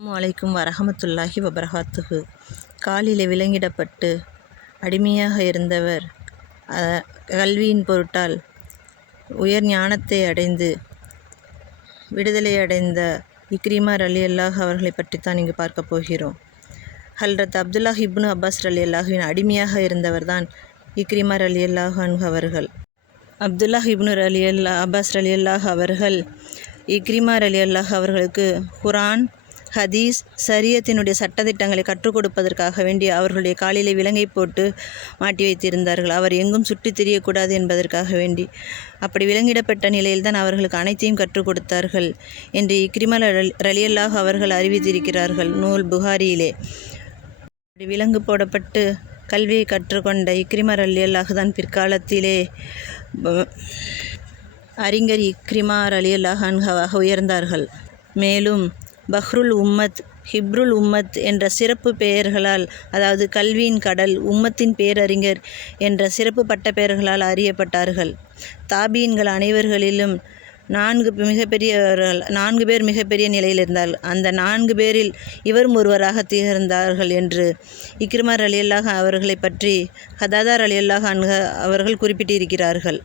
அலைக்கும் வரஹமத்துல்லாஹி வபரகாத்துஹு. காலிலே விலங்கிடப்பட்டு அடிமையாக இருந்தவர் கல்வியின் பொருட்டால் உயர் ஞானத்தை அடைந்து விடுதலை அடைந்த இக்ரிமா ரலியல்லாஹு அவர்களை பற்றித்தான் இங்கு பார்க்க போகிறோம். ஹல்ரத் அப்துல்லாஹ் இப்னு அப்பாஸ் ரலியல்லாஹுவின் அடிமையாக இருந்தவர் தான் இக்ரிமா ரலியல்லாஹு அன்ஹு அவர்கள். அப்துல்லாஹ் இப்னு அப்பாஸ் ரலியல்லாஹு அவர்கள் இக்ரிமா ரலியல்லாஹு அவர்களுக்கு குரான், ஹதீஸ், ஷரியத்தினுடைய சட்டத்திட்டங்களை கற்றுக் கொடுப்பதற்காக வேண்டி அவர்களுடைய காலிலே விலங்கை போட்டு மாட்டி வைத்திருந்தார்கள். அவர் எங்கும் சுற்றித் திரியக்கூடாது என்பதற்காக வேண்டி. அப்படி விலங்கிடப்பட்ட நிலையில்தான் அவர்களுக்கு அனைத்தையும் கற்றுக் கொடுத்தார்கள் என்று இக்ரிமா ரலியல்லாஹு அவர்கள் அறிவித்திருக்கிறார்கள் நூல் புகாரியிலே. விலங்கு போடப்பட்டு கல்வியை கற்றுக்கொண்ட இக்ரிமா ரலியல்லாஹு தான் பிற்காலத்திலே அறிஞர் இக்ரிமா ரலியல்லாஹு அன்ஹுவாக உயர்ந்தார்கள். மேலும் பஹ்ருல் உம்மத், ஹிப்ருல் உம்மத் என்ற சிறப்பு பெயர்களால், அதாவது கல்வியின் கடல், உம்மத்தின் பேரறிஞர் என்ற சிறப்பு பட்ட பெயர்களால் அறியப்பட்டார்கள். தாபீன்கள் அனைவர்களிலும் 4 பேர் மிகப்பெரிய நிலையில் இருந்தால் அந்த 4 பேரில் இவரும் ஒருவராக திகழ்ந்தார்கள் என்று இக்ரிமா ரலியல்லாஹு அவர்களை பற்றி கதாதா ரலியல்லாஹு அன்ஹு அவர்கள் குறிப்பிட்டிருக்கிறார்கள்.